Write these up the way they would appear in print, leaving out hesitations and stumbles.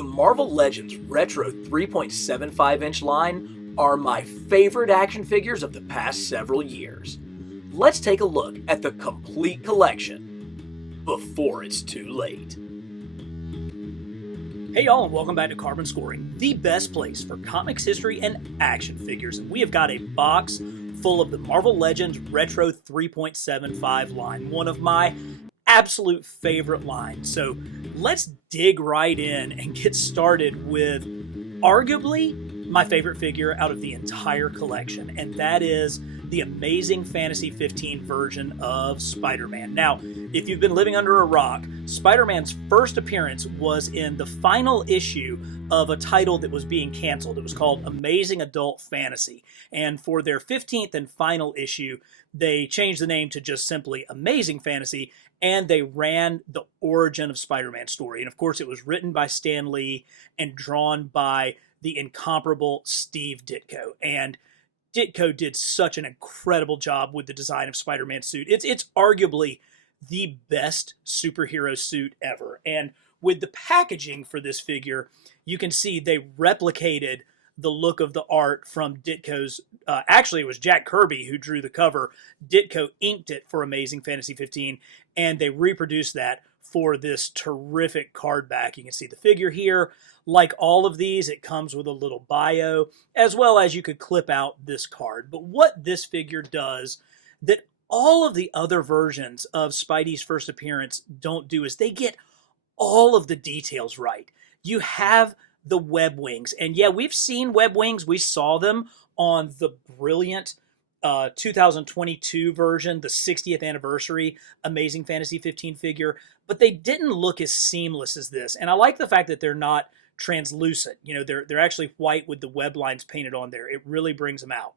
The Marvel Legends Retro 3.75-inch line are my favorite action figures of the past several years. Let's take a look at the complete collection before it's too late. Hey y'all, and welcome back to Carbon Scoring, the best place for comics history and action figures. And we have got a box full of the Marvel Legends Retro 3.75 line, one of my absolute favorite lines. So let's dig right in and get started with arguably my favorite figure out of the entire collection, and that is the Amazing Fantasy 15 version of Spider-Man. Now, if you've been living under a rock, Spider-Man's first appearance was in the final issue of a title that was being canceled. It was called Amazing Adult Fantasy. And for their 15th and final issue, they changed the name to just simply Amazing Fantasy, and they ran the origin of Spider-Man story. And of course, it was written by Stan Lee and drawn by the incomparable Steve Ditko. And Ditko did such an incredible job with the design of Spider-Man's suit. It's arguably the best superhero suit ever. And with the packaging for this figure, you can see they replicated the look of the art from Ditko's, actually it was Jack Kirby who drew the cover. Ditko inked it for Amazing Fantasy 15, and they reproduced that for this terrific card back. You can see the figure here. Like all of these, it comes with a little bio, as well as you could clip out this card. But what this figure does that all of the other versions of Spidey's first appearance don't do is they get all of the details right. You have the web wings, and yeah, we've seen web wings. We saw them on the brilliant 2022 version, the 60th anniversary Amazing Fantasy 15 figure, but they didn't look as seamless as this. And I like the fact that they're not translucent. You know, they're actually white with the web lines painted on there. It really brings them out.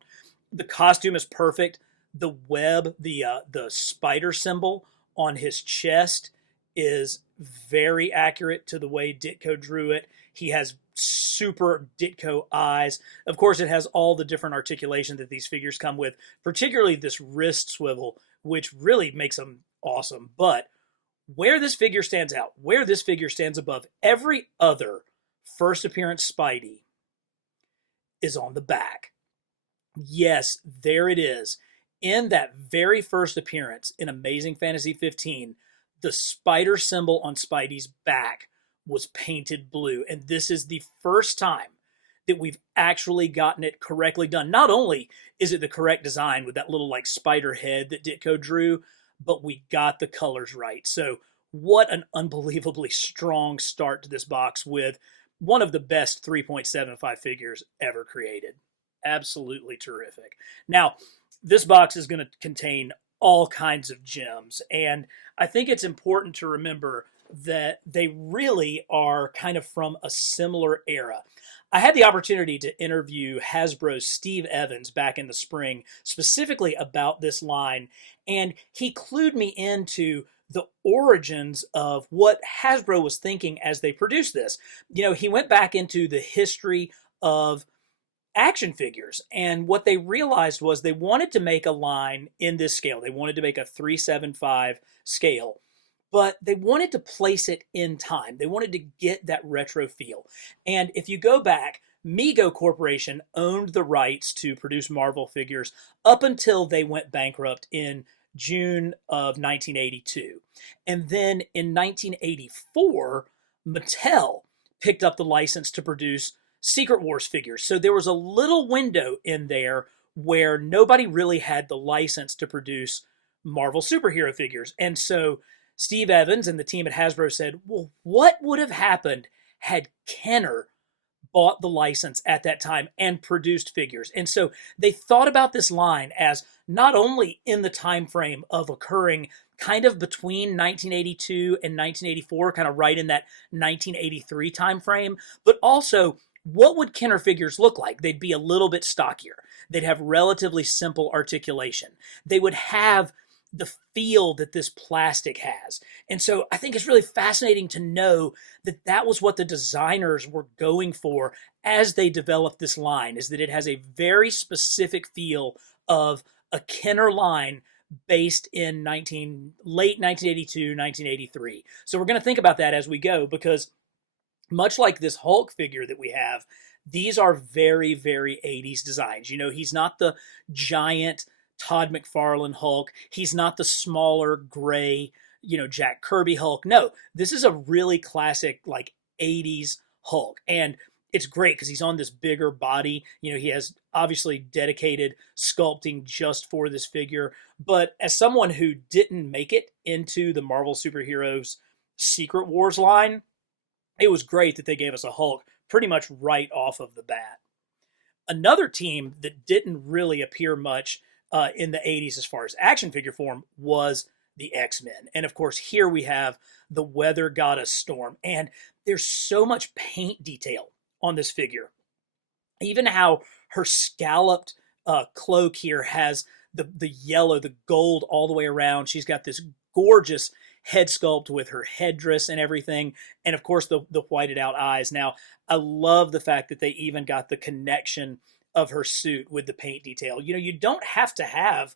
The costume is perfect. The web, the spider symbol on his chest is very accurate to the way Ditko drew it. He has super Ditko eyes. Of course, it has all the different articulation that these figures come with, particularly this wrist swivel, which really makes them awesome. But where this figure stands out, where this figure stands above every other first appearance Spidey, is on the back. Yes, there it is. In that very first appearance in Amazing Fantasy 15, the spider symbol on Spidey's back was painted blue. And this is the first time that we've actually gotten it correctly done. Not only is it the correct design with that little like spider head that Ditko drew, but we got the colors right. So what an unbelievably strong start to this box with one of the best 3.75 figures ever created. Absolutely terrific. Now, this box is going to contain all kinds of gems, and I think it's important to remember that they really are kind of from a similar era. I had the opportunity to interview Hasbro's Steve Evans back in the spring, specifically about this line, and he clued me into the origins of what Hasbro was thinking as they produced this. You know, he went back into the history of action figures, and what they realized was they wanted to make a line in this scale. They wanted to make a 375 scale, but they wanted to place it in time. They wanted to get that retro feel. And if you go back, Mego Corporation owned the rights to produce Marvel figures up until they went bankrupt in June of 1982. And then in 1984, Mattel picked up the license to produce Secret Wars figures. So there was a little window in there where nobody really had the license to produce Marvel superhero figures. And so Steve Evans and the team at Hasbro said, well, what would have happened had Kenner bought the license at that time and produced figures? And so they thought about this line as not only in the time frame of occurring kind of between 1982 and 1984, kind of right in that 1983 time frame, but also what would Kenner figures look like? They'd be a little bit stockier. They'd have relatively simple articulation. They would have the feel that this plastic has. And so I think it's really fascinating to know that that was what the designers were going for as they developed this line, is that it has a very specific feel of a Kenner line based in late 1982, 1983. So we're going to think about that as we go, because much like this Hulk figure that we have, these are very, very 80s designs. You know, he's not the giant Todd McFarlane Hulk. He's not the smaller gray, Jack Kirby Hulk. No, this is a really classic, like 80s Hulk. And it's great because he's on this bigger body. He has obviously dedicated sculpting just for this figure. But as someone who didn't make it into the Marvel Superheroes Secret Wars line, it was great that they gave us a Hulk pretty much right off of the bat. Another team that didn't really appear much in the 80s as far as action figure form was the X-Men. And of course, here we have the weather goddess Storm. And there's so much paint detail on this figure. Even how her scalloped cloak here has the yellow, the gold all the way around. She's got this gorgeous head sculpt with her headdress and everything, and of course the whited out eyes. Now, I love the fact that they even got the connection of her suit with the paint detail. You don't have to have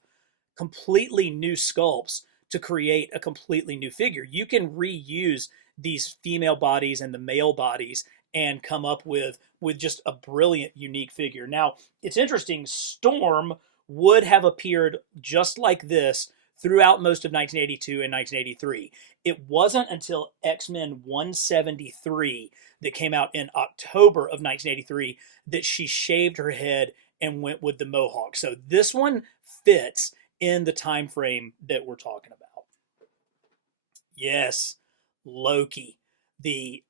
completely new sculpts to create a completely new figure. You can reuse these female bodies and the male bodies and come up with just a brilliant, unique figure. Now, it's interesting, Storm would have appeared just like this throughout most of 1982 and 1983. It wasn't until X-Men 173 that came out in October of 1983 that she shaved her head and went with the mohawk. So this one fits in the time frame that we're talking about. Yes, Loki, the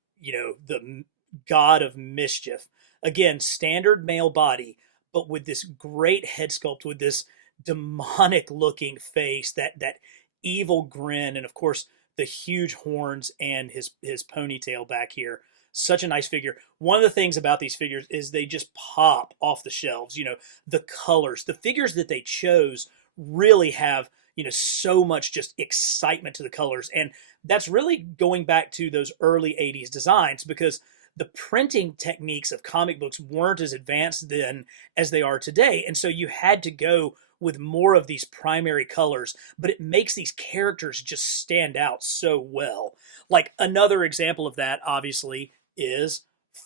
god of mischief. Again, standard male body, but with this great head sculpt, with this demonic looking face, that evil grin, and of course the huge horns and his ponytail back here. Such a nice figure. One of the things about these figures is they just pop off the shelves. The colors, the figures that they chose really have so much just excitement to the colors. And that's really going back to those early 80s designs, because the printing techniques of comic books weren't as advanced then as they are today. And so you had to go with more of these primary colors, but it makes these characters just stand out so well. Like, another example of that, obviously, is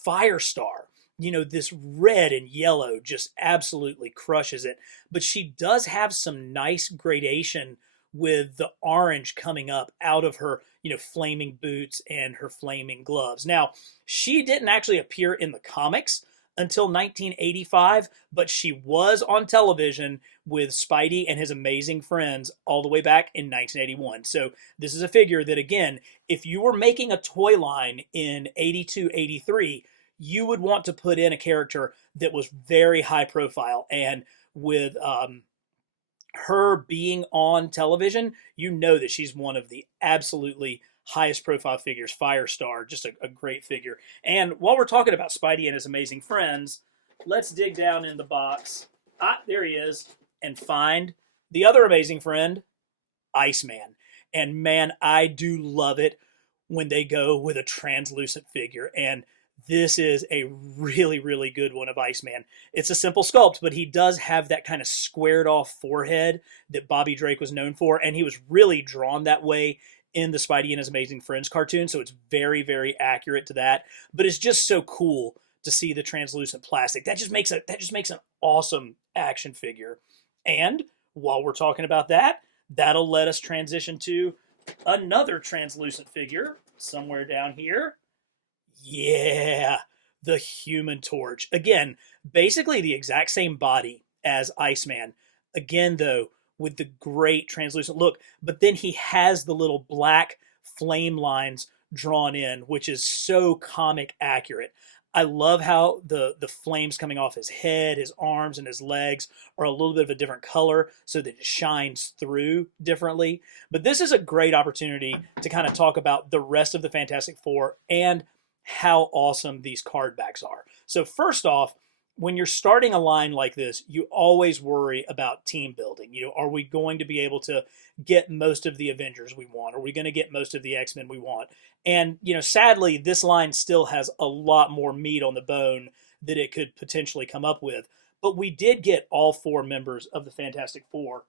Firestar. This red and yellow just absolutely crushes it. But she does have some nice gradation with the orange coming up out of her, flaming boots and her flaming gloves. Now, she didn't actually appear in the comics until 1985, but she was on television with Spidey and his amazing friends all the way back in 1981. So this is a figure that, again, if you were making a toy line in 82, 83, you would want to put in a character that was very high profile. And with her being on television, that she's one of the absolutely highest profile figures. Firestar, just a great figure. And while we're talking about Spidey and his amazing friends, let's dig down in the box. There he is, and find the other amazing friend, Iceman. And man, I do love it when they go with a translucent figure. And this is a really, really good one of Iceman. It's a simple sculpt, but he does have that kind of squared off forehead that Bobby Drake was known for. And he was really drawn that way in the Spidey and His Amazing Friends cartoon. So it's very, very accurate to that. But it's just so cool to see the translucent plastic. That just makes an awesome action figure. And while we're talking about that, that'll let us transition to another translucent figure somewhere down here. Yeah, the Human Torch. Again, basically the exact same body as Iceman. Again, though, with the great translucent look. But then he has the little black flame lines drawn in, which is so comic accurate. I love how the flames coming off his head, his arms, and his legs are a little bit of a different color so that it shines through differently. But this is a great opportunity to kind of talk about the rest of the Fantastic Four and how awesome these card backs are. So first off, when you're starting a line like this, you always worry about team building. Are we going to be able to get most of the Avengers we want? Are we going to get most of the X-Men we want? And, sadly, this line still has a lot more meat on the bone that it could potentially come up with. But we did get all four members of the Fantastic Four.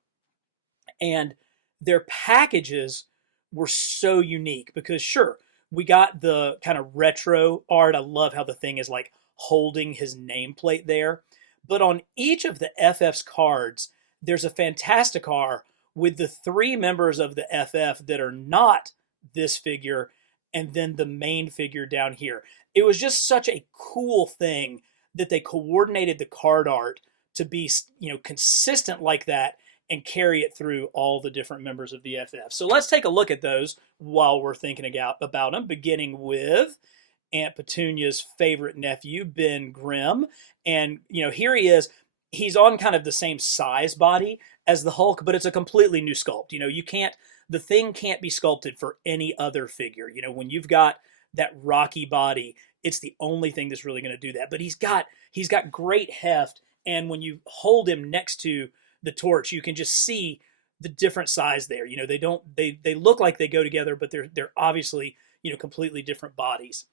And their packages were so unique because, sure, We got the kind of retro art. I love how the thing is like holding his nameplate there. But on each of the FF's cards, there's a Fantasticar with the three members of the FF that are not this figure, and then the main figure down here. It was just such a cool thing that they coordinated the card art to be, consistent like that and carry it through all the different members of the FF. So let's take a look at those while we're thinking about them, beginning with Aunt Petunia's favorite nephew, Ben Grimm. And, here he is. He's on kind of the same size body as the Hulk, but it's a completely new sculpt. The thing can't be sculpted for any other figure. When you've got that rocky body, it's the only thing that's really going to do that. But he's got great heft, and when you hold him next to the torch, you can just see the different size there. They look like they go together, but they're obviously, completely different bodies.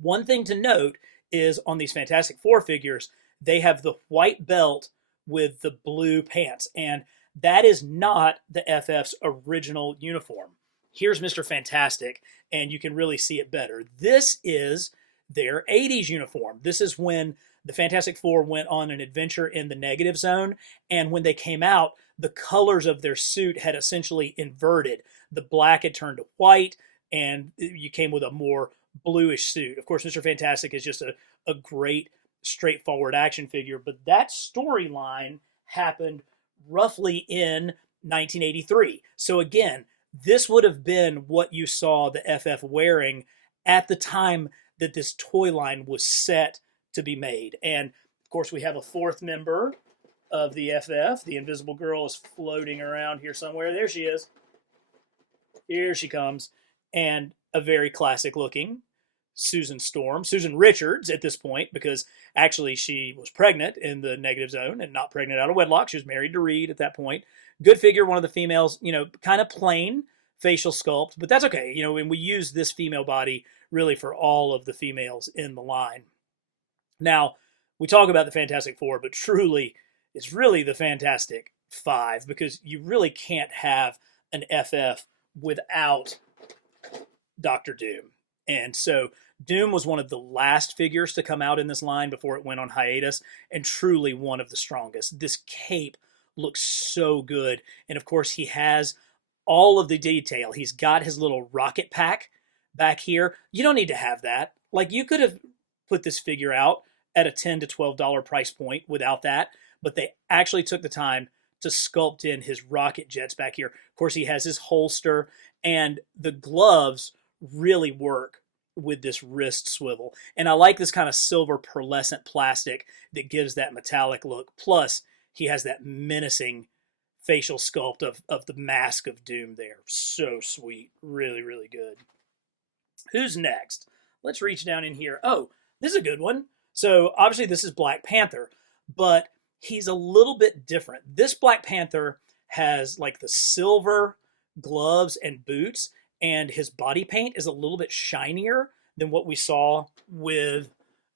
One thing to note is on these Fantastic Four figures, they have the white belt with the blue pants, and that is not the FF's original uniform. Here's Mr. Fantastic, and you can really see it better. This is their 80s uniform. This is when the Fantastic Four went on an adventure in the Negative Zone, and when they came out, the colors of their suit had essentially inverted. The black had turned to white, and you came with a more bluish suit. Of course, Mr. Fantastic is just a great, straightforward action figure, but that storyline happened roughly in 1983. So again, this would have been what you saw the FF wearing at the time that this toy line was set to be made. And of course, we have a fourth member of the FF. The Invisible Girl is floating around here somewhere. There she is. Here she comes. And a very classic looking Susan Storm. Susan Richards at this point, because actually she was pregnant in the Negative Zone and not pregnant out of wedlock. She was married to Reed at that point. Good figure, one of the females, kind of plain facial sculpt, but that's okay. And we use this female body really for all of the females in the line. Now, we talk about the Fantastic Four, but truly, it's really the Fantastic Five, because you really can't have an FF without Dr. Doom. And so Doom was one of the last figures to come out in this line before it went on hiatus, and truly one of the strongest. This cape looks so good. And of course, he has all of the detail. He's got his little rocket pack back here. You don't need to have that. Like, you could have put this figure out at a $10 to $12 price point without that, but they actually took the time to sculpt in his rocket jets back here. Of course, he has his holster, and the gloves really work with this wrist swivel. And I like this kind of silver pearlescent plastic that gives that metallic look. Plus, he has that menacing facial sculpt of the mask of Doom there. So sweet. Really, really good. Who's next? Let's reach down in here. Oh, this is a good one. So obviously this is Black Panther, but he's a little bit different. This Black Panther has like the silver gloves and boots, and his body paint is a little bit shinier than what we saw with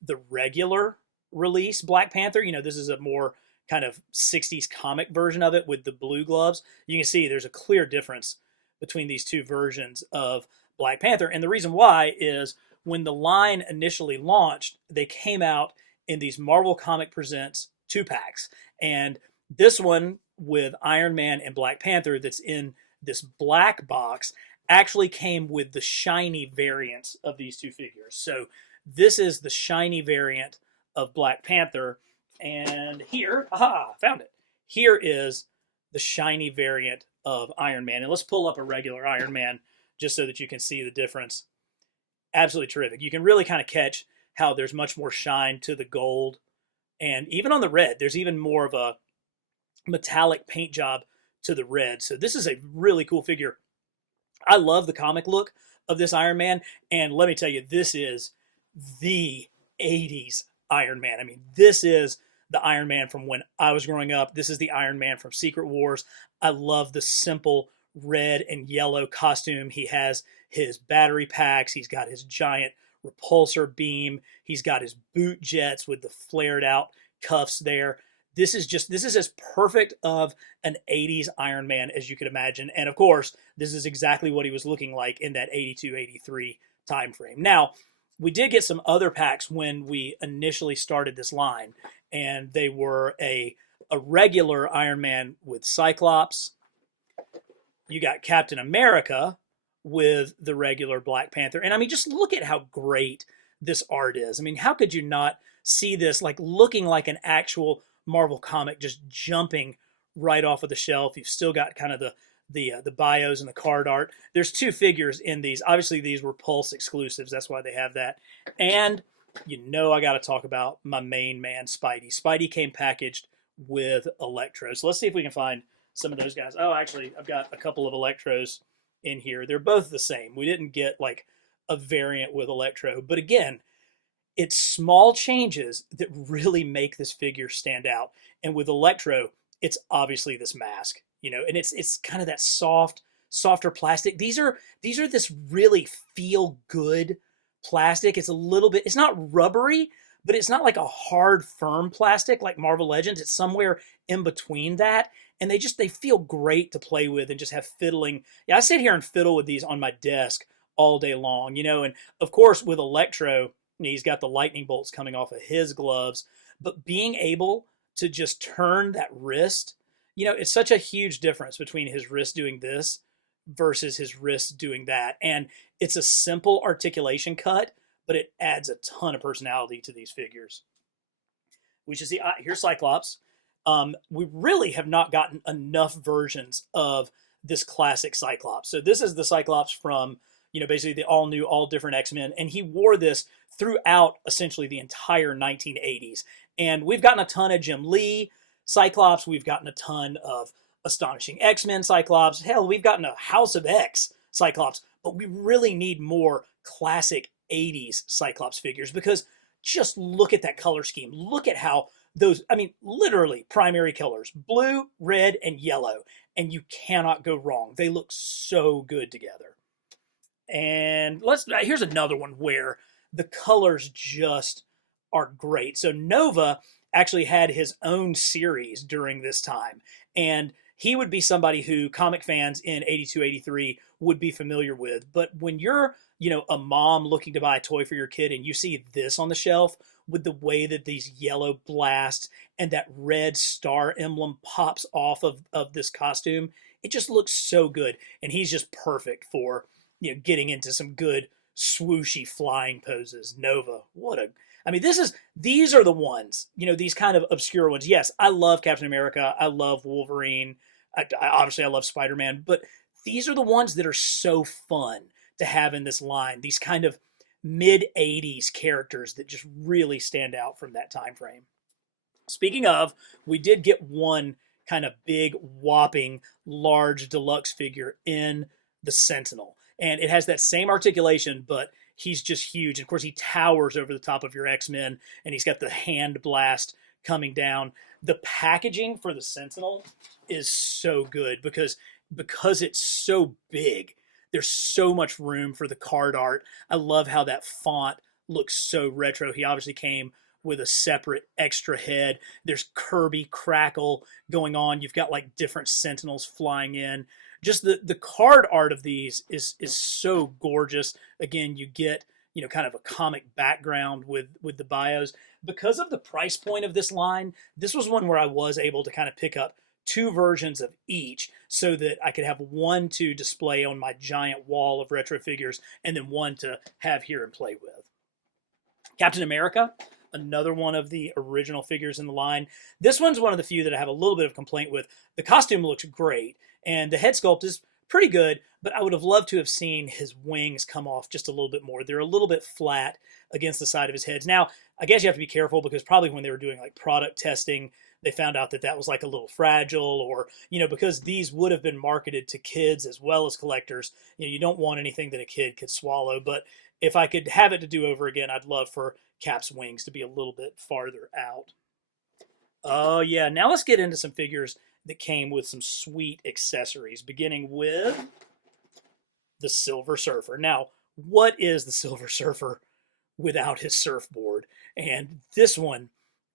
the regular release Black Panther. This is a more kind of 60s comic version of it with the blue gloves. You can see there's a clear difference between these two versions of Black Panther. And the reason why is when the line initially launched, they came out in these Marvel Comic Presents 2-packs. And this one with Iron Man and Black Panther that's in this black box actually came with the shiny variants of these two figures. So this is the shiny variant of Black Panther. And here, found it. Here is the shiny variant of Iron Man. And let's pull up a regular Iron Man just so that you can see the difference. Absolutely terrific. You can really kind of catch how there's much more shine to the gold. And even on the red, there's even more of a metallic paint job to the red. So this is a really cool figure. I love the comic look of this Iron Man. And let me tell you, this is the 80s Iron Man. I mean, this is the Iron Man from when I was growing up. This is the Iron Man from Secret Wars. I love the simple red and yellow costume. He has his battery packs. He's got his giant repulsor beam. He's got his boot jets with the flared out cuffs there. This is as perfect of an 80s Iron Man as you could imagine. And of course, this is exactly what he was looking like in that 82-83 time frame. Now, we did get some other packs when we initially started this line, and they were a regular Iron Man with Cyclops. You got Captain America with the regular Black Panther. And I mean, just look at how great this art is. I mean, how could you not see this like looking like an actual Marvel comic just jumping right off of the shelf? You've still got kind of the bios and the card art. There's two figures in these. Obviously, these were Pulse exclusives. That's why they have that. And you know I got to talk about my main man, Spidey. Spidey came packaged with Electro. So let's see if we can find some of those guys. Oh, actually, I've got a couple of Electros in here. They're both the same. We didn't get like a variant with Electro. But again, it's small changes that really make this figure stand out. And with Electro, it's obviously this mask, and it's kind of that softer plastic. These are this really feel good plastic. It's a little bit, it's not rubbery, but it's not like a hard, firm plastic like Marvel Legends. It's somewhere in between that. And they feel great to play with and just have fiddling. Yeah, I sit here and fiddle with these on my desk all day long, and of course with Electro, he's got the lightning bolts coming off of his gloves, but being able to just turn that wrist, it's such a huge difference between his wrist doing this versus his wrist doing that. And it's a simple articulation cut, but it adds a ton of personality to these figures. We should see, here's Cyclops. We really have not gotten enough versions of this classic Cyclops. So this is the Cyclops from, basically the all new, all different X-Men. And he wore this throughout essentially the entire 1980s. And we've gotten a ton of Jim Lee Cyclops. We've gotten a ton of Astonishing X-Men Cyclops. Hell, we've gotten a House of X Cyclops. But we really need more classic 80s Cyclops figures, because just look at that color scheme. Look at how those, I mean, literally primary colors, blue, red, and yellow. And you cannot go wrong. They look so good together. And here's another one where the colors just are great. So Nova actually had his own series during this time. And he would be somebody who comic fans in 82, 83 would be familiar with. But when you're, a mom looking to buy a toy for your kid and you see this on the shelf with the way that these yellow blasts and that red star emblem pops off of this costume, it just looks so good. And he's just perfect for, getting into some good swooshy flying poses. Nova, these are the ones, these kind of obscure ones. Yes, I love Captain America. I love Wolverine. Obviously, I love Spider-Man. But these are the ones that are so fun to have in this line. These kind of mid-80s characters that just really stand out from that time frame. Speaking of, we did get one kind of big, whopping, large deluxe figure in the Sentinel. And it has that same articulation, but he's just huge. And of course, he towers over the top of your X-Men, and he's got the hand blast coming down. The packaging for the Sentinel is so good because it's so big. There's so much room for the card art. I love how that font looks so retro. He obviously came with a separate extra head. There's Kirby crackle going on. You've got like different Sentinels flying in. Just the card art of these is so gorgeous. Again, you get, kind of a comic background with the bios. Because of the price point of this line, this was one where I was able to kind of pick up two versions of each so that I could have one to display on my giant wall of retro figures and then one to have here and play with. Captain America, another one of the original figures in the line. This one's one of the few that I have a little bit of complaint with. The costume looks great and the head sculpt is pretty good, but I would have loved to have seen his wings come off just a little bit more. They're a little bit flat against the side of his head. Now, I guess you have to be careful because probably when they were doing like product testing, they found out that was like a little fragile, or, because these would have been marketed to kids as well as collectors. You don't want anything that a kid could swallow. But if I could have it to do over again, I'd love for Cap's wings to be a little bit farther out. Oh, yeah. Now let's get into some figures that came with some sweet accessories, beginning with the Silver Surfer. Now, what is the Silver Surfer without his surfboard? And this one,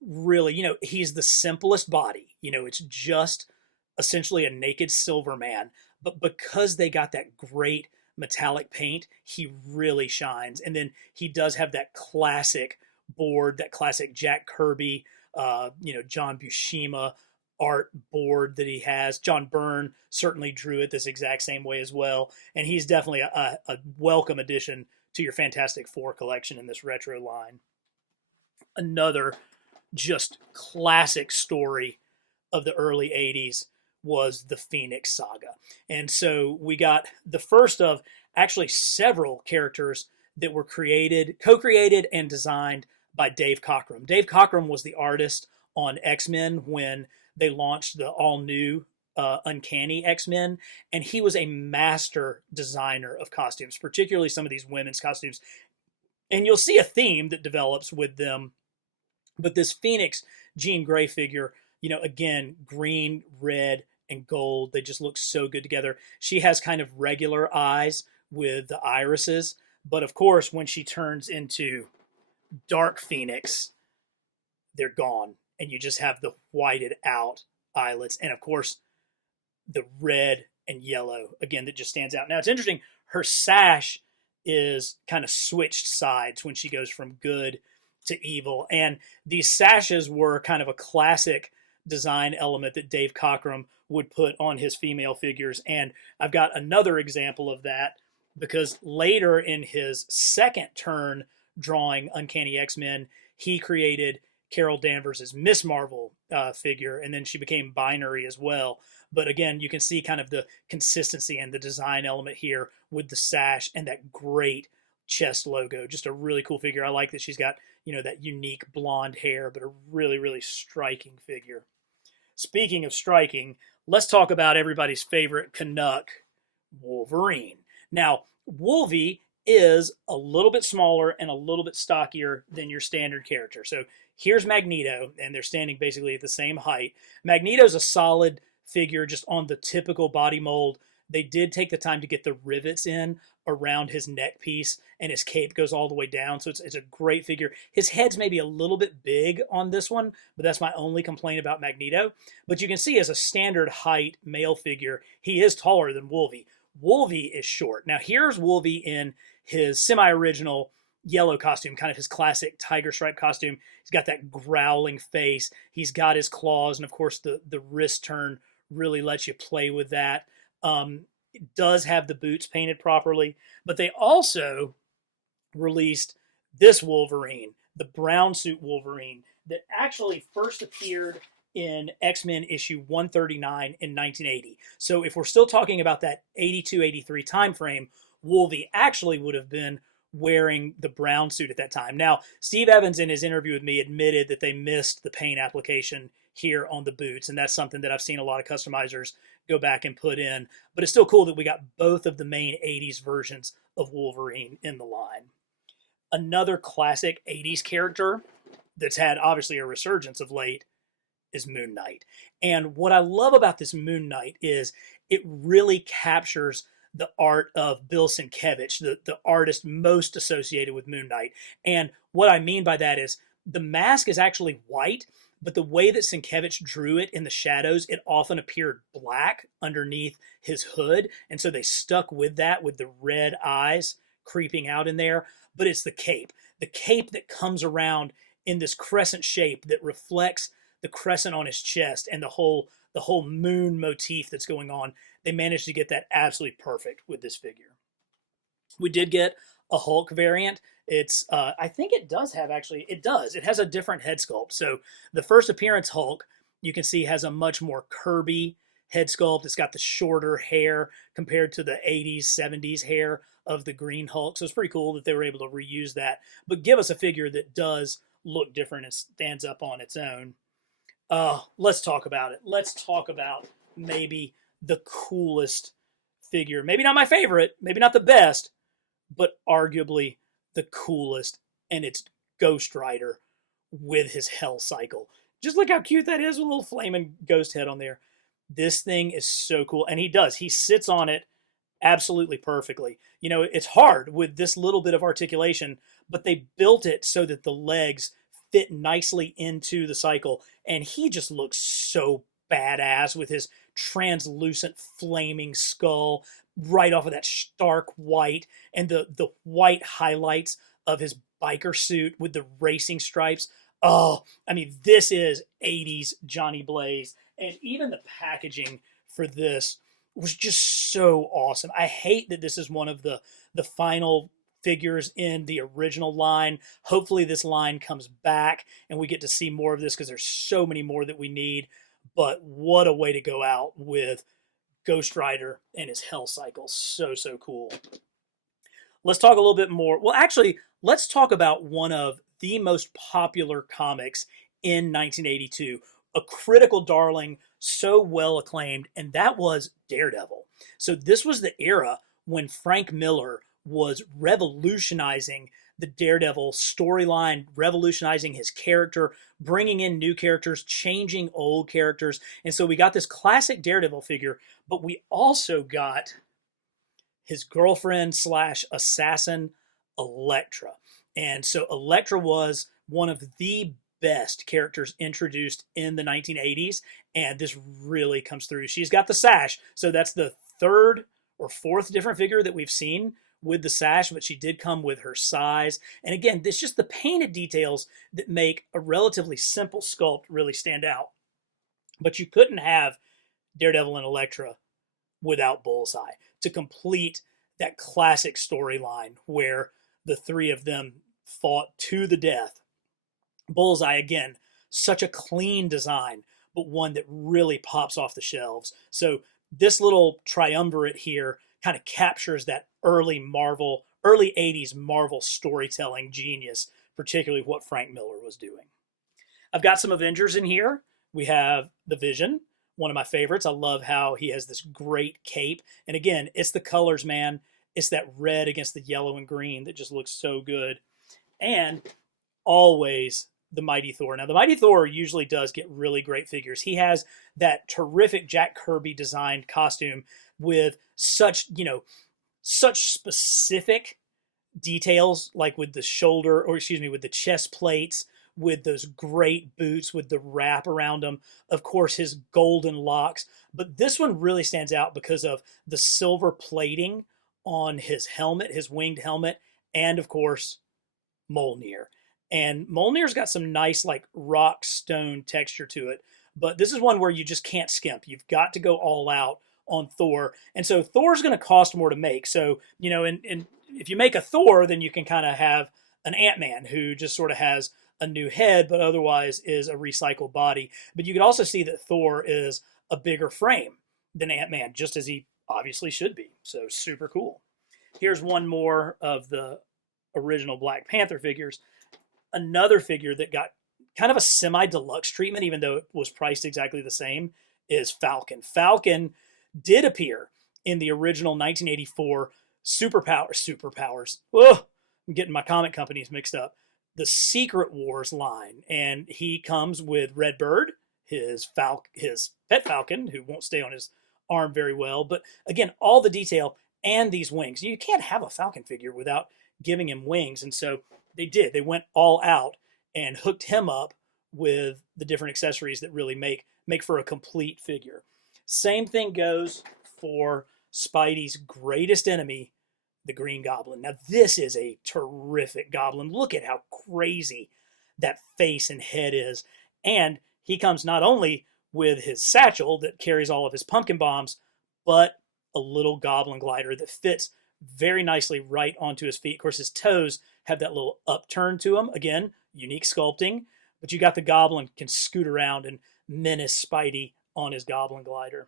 really, he's the simplest body. It's just essentially a naked silver man. But because they got that great metallic paint, he really shines. And then he does have that classic board, that classic Jack Kirby, John Buscema art board that he has. John Byrne certainly drew it this exact same way as well. And he's definitely a welcome addition to your Fantastic Four collection in this retro line. Another just classic story of the early 80s was the Phoenix Saga. And so we got the first of actually several characters that were co-created and designed by Dave Cockrum. Dave Cockrum was the artist on X-Men when they launched the all-new Uncanny X-Men, and he was a master designer of costumes, particularly some of these women's costumes. And you'll see a theme that develops with them. But this Phoenix Jean Grey figure, again, green, red, and gold, they just look so good together. She has kind of regular eyes with the irises, but of course, when she turns into Dark Phoenix, they're gone, and you just have the whited out eyelets, and of course, the red and yellow, again, that just stands out. Now, it's interesting, her sash is kind of switched sides when she goes from good to evil. And these sashes were kind of a classic design element that Dave Cockrum would put on his female figures. And I've got another example of that because later in his second turn drawing Uncanny X-Men, he created Carol Danvers' Miss Marvel figure, and then she became binary as well. But again, you can see kind of the consistency and the design element here with the sash and that great chest logo. Just a really cool figure. I like that she's got, that unique blonde hair, but a really, really striking figure. Speaking of striking, let's talk about everybody's favorite Canuck, Wolverine. Now, Wolvie is a little bit smaller and a little bit stockier than your standard character. So here's Magneto, and they're standing basically at the same height. Magneto's a solid figure just on the typical body mold. They did take the time to get the rivets in around his neck piece, and his cape goes all the way down, so it's a great figure. His head's maybe a little bit big on this one, but that's my only complaint about Magneto. But you can see as a standard height male figure, he is taller than Wolvie. Wolvie is short. Now here's Wolvie in his semi-original yellow costume, kind of his classic tiger stripe costume. He's got that growling face. He's got his claws, and of course the wrist turn really lets you play with that. It does have the boots painted properly, but they also released this Wolverine, the brown suit Wolverine, that actually first appeared in X-Men issue 139 in 1980. So if we're still talking about that 82-83 time frame, Wolvie actually would have been wearing the brown suit at that time. Now, Steve Evans in his interview with me admitted that they missed the paint application here on the boots, and that's something that I've seen a lot of customizers go back and put in. But it's still cool that we got both of the main 80s versions of Wolverine in the line. Another classic 80s character that's had obviously a resurgence of late is Moon Knight. And what I love about this Moon Knight is it really captures the art of Bill Sienkiewicz, the artist most associated with Moon Knight. And what I mean by that is the mask is actually white, but the way that Sienkiewicz drew it in the shadows, it often appeared black underneath his hood. And so they stuck with that, with the red eyes creeping out in there. But it's the cape that comes around in this crescent shape that reflects the crescent on his chest and the whole moon motif that's going on. They managed to get that absolutely perfect with this figure. We did get a Hulk variant. It's, I think it does have actually, it does. It has a different head sculpt. So the first appearance Hulk, you can see has a much more Kirby head sculpt. It's got the shorter hair compared to the 80s, 70s hair of the Green Hulk. So it's pretty cool that they were able to reuse that, but give us a figure that does look different and stands up on its own. Let's talk about it. Let's talk about maybe the coolest figure. Maybe not my favorite, maybe not the best, but arguably the coolest, and it's Ghost Rider with his Hell Cycle. Just look how cute that is with a little flaming ghost head on there. This thing is so cool, and he sits on it absolutely perfectly. You know, it's hard with this little bit of articulation, but they built it so that the legs fit nicely into the cycle, and he just looks so badass with his translucent flaming skull right off of that stark white, and the white highlights of his biker suit with the racing stripes. Oh, I mean, this is 80s Johnny Blaze. And even the packaging for this was just so awesome. I hate that this is one of the final figures in the original line. Hopefully this line comes back and we get to see more of this, because there's so many more that we need. But what a way to go out with Ghost Rider and his Hell Cycle. So, so cool. Let's talk a little bit more. Well, actually, let's talk about one of the most popular comics in 1982, a critical darling, so well acclaimed, and that was Daredevil. So this was the era when Frank Miller was revolutionizing the Daredevil storyline, revolutionizing his character, bringing in new characters, changing old characters. And so we got this classic Daredevil figure, but we also got his girlfriend slash assassin, Elektra. And so Elektra was one of the best characters introduced in the 1980s, and this really comes through. She's got the sash, so that's the third or fourth different figure that we've seen with the sash, but she did come with her size. And again, this just the painted details that make a relatively simple sculpt really stand out. But you couldn't have Daredevil and Elektra without Bullseye to complete that classic storyline where the three of them fought to the death. Bullseye, again, such a clean design, but one that really pops off the shelves. So this little triumvirate here kind of captures that early 80s Marvel storytelling genius, particularly what Frank Miller was doing. I've got some Avengers in here. We have the Vision, one of my favorites. I love how he has this great cape. And again, it's the colors, man. It's that red against the yellow and green that just looks so good. And always the Mighty Thor. Now, the Mighty Thor usually does get really great figures. He has that terrific Jack Kirby designed costume with such specific details, like with the shoulder, or excuse me, with the chest plates, with those great boots, with the wrap around them, of course, his golden locks. But this one really stands out because of the silver plating on his helmet, his winged helmet, and of course, Mjolnir. And Mjolnir's got some nice like rock stone texture to it, but this is one where you just can't skimp. You've got to go all out on Thor. And so Thor's going to cost more to make. So, and if you make a Thor, then you can kind of have an Ant-Man who just sort of has a new head, but otherwise is a recycled body. But you can also see that Thor is a bigger frame than Ant-Man, just as he obviously should be. So super cool. Here's one more of the original Black Panther figures. Another figure that got kind of a semi-deluxe treatment, even though it was priced exactly the same, is Falcon. Falcon did appear in the original 1984 Superpowers. Oh, I'm getting my comic companies mixed up. The Secret Wars line. And he comes with Redbird, his pet falcon, who won't stay on his arm very well. But again, all the detail and these wings. You can't have a Falcon figure without giving him wings. And so they did. They went all out and hooked him up with the different accessories that really make for a complete figure. Same thing goes for Spidey's greatest enemy, the Green Goblin. Now, this is a terrific goblin. Look at how crazy that face and head is. And he comes not only with his satchel that carries all of his pumpkin bombs, but a little goblin glider that fits very nicely right onto his feet. Of course, his toes have that little upturn to them. Again, unique sculpting. But you got the goblin can scoot around and menace Spidey on his goblin glider.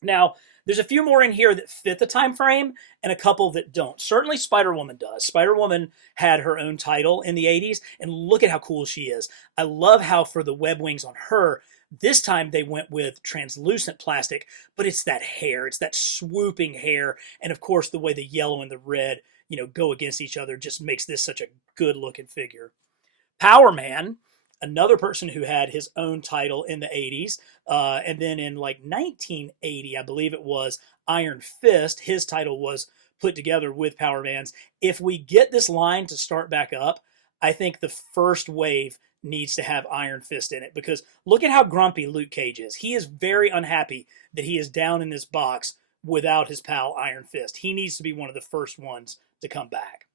Now, there's a few more in here that fit the time frame and a couple that don't. Certainly Spider-Woman does. Spider-Woman had her own title in the 80s, and look at how cool she is. I love how for the web wings on her, this time they went with translucent plastic, but it's that hair. It's that swooping hair. And of course, the way the yellow and the red, go against each other just makes this such a good looking figure. Power Man, another person who had his own title in the 80s. And then in like 1980, I believe it was, Iron Fist, his title was put together with Power Man's. If we get this line to start back up, I think the first wave needs to have Iron Fist in it, because look at how grumpy Luke Cage is. He is very unhappy that he is down in this box without his pal Iron Fist. He needs to be one of the first ones to come back.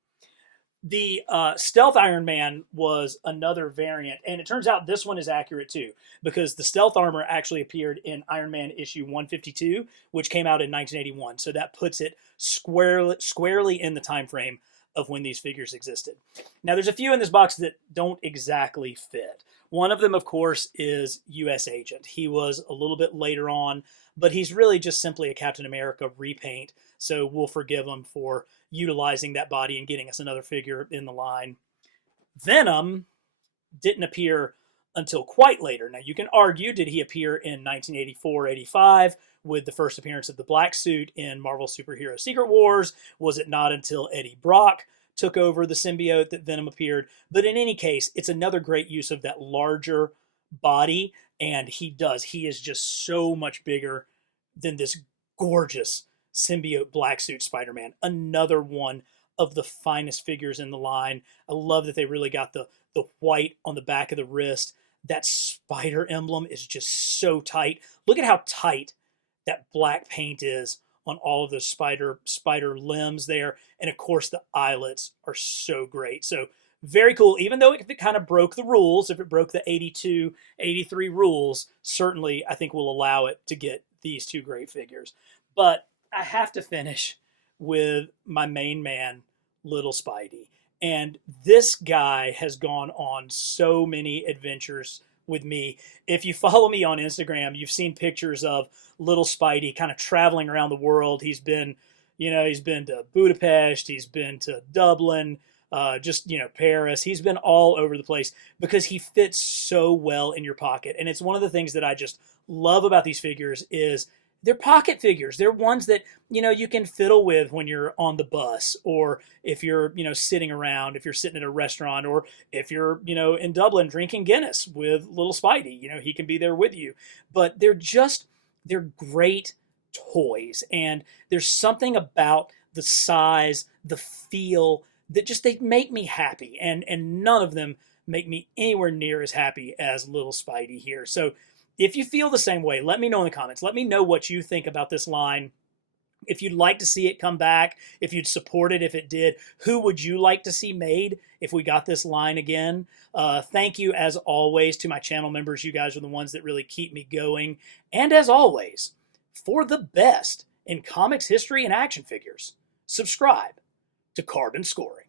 The Stealth Iron Man was another variant, and it turns out this one is accurate too, because the stealth armor actually appeared in Iron Man issue 152, which came out in 1981. So that puts it squarely in the time frame of when these figures existed. Now, there's a few in this box that don't exactly fit. One of them, of course, is U.S. Agent. He was a little bit later on, but he's really just simply a Captain America repaint, so we'll forgive him for utilizing that body and getting us another figure in the line. Venom didn't appear until quite later. Now, you can argue, did he appear in 1984-85 with the first appearance of the black suit in Marvel Superhero Secret Wars? Was it not until Eddie Brock took over the symbiote that Venom appeared? But in any case, it's another great use of that larger body, and he is just so much bigger than this gorgeous symbiote black suit Spider-Man. Another one of the finest figures in the line. I love that they really got the white on the back of the wrist. That spider emblem is just so tight. Look at how tight that black paint is on all of the spider limbs there. And of course, the eyelets are so great. So very cool. Even though if it kind of broke the rules, if it broke the 82, 83 rules, certainly I think we'll allow it to get these two great figures. But I have to finish with my main man, Little Spidey. And this guy has gone on so many adventures with me. If you follow me on Instagram, you've seen pictures of Little Spidey kind of traveling around the world. He's been to Budapest, he's been to Dublin, Paris. He's been all over the place because he fits so well in your pocket. And it's one of the things that I just love about these figures is they're pocket figures. They're ones that, you can fiddle with when you're on the bus, or if you're, sitting around, if you're sitting at a restaurant, or if you're, in Dublin drinking Guinness with little Spidey, he can be there with you. But they're great toys. And there's something about the size, the feel that they make me happy. And none of them make me anywhere near as happy as little Spidey here. So if you feel the same way, let me know in the comments. Let me know what you think about this line. If you'd like to see it come back, if you'd support it if it did, who would you like to see made if we got this line again? Thank you, as always, to my channel members. You guys are the ones that really keep me going. And as always, for the best in comics history and action figures, subscribe to Carbon Scoring.